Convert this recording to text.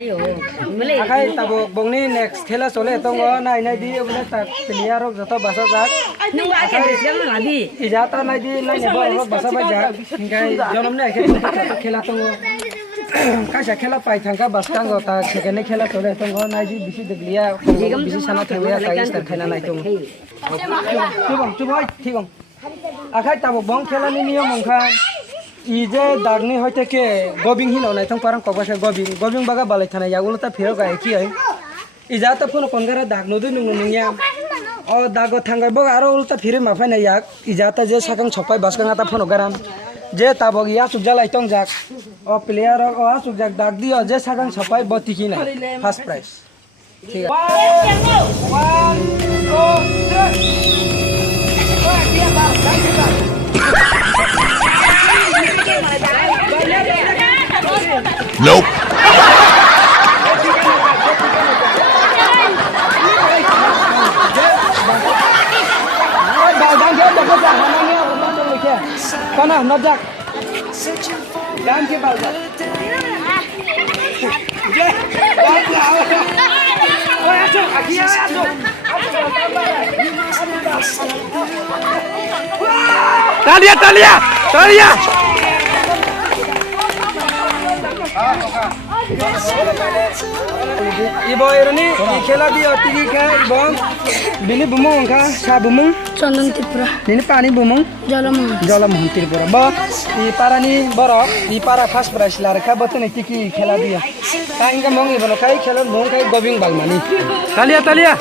আখাই তাবো বংনি next খেলা চলে তঙ্গ নাই নাই দি বলে তা প্লেয়ার যত বাসা যাক ইজাতা নাই দি নাই নেব বাসা বাই যাক গাই জনম নে খেলা তঙ্গ কাইসা খেলা পাই থাকা বাস কাঙ্গ তা সেখানে খেলা চলে তঙ্গ নাই দি বিসি দেখলিয়া বিসি সানা থাকলে কাই স্টার খাইনা নাই তঙ্গ চুপ ঠিক আখাই তাবো বং খেলানি নিয়ম অংখা ইজে দাগনি হইতে কে গবিং হিনো নাই থং পারাং কবাসে গবিং বাগা বালাই থানা ইয়াগুলো তা ফেরো গায় কি হয় ইজা তা ফোন কোনগারা দাগ নদু নুং নুংয়া ও দাগ থাঙ্গাই বগ আরো উল্টা ফিরে মাফাই নাই ইয়াক ইজা তা যে সাকাং ছপাই বাসকাং তা ফোন গারাম যে তাবগ ইয়া সুজা লাইতং যাক ও প্লেয়ার ও সুজাক দাগ দিও যে সাকাং ছপাই বতি কি না ফার্স্ট প্রাইজ ঠিক আছে 1 2 3 Nope. Con nào nó giặc đang kia bảo giặc Talia ibo ironi khela di otigi kha ibong bini bumong kha sa bumong Chandan Tripura bini pani bumong Jalamon Tripura ba I parani borok I para first prize lar kha botene tiki khela dia ka inga mong ibolo kai khelon bong kai gobing balmani Talia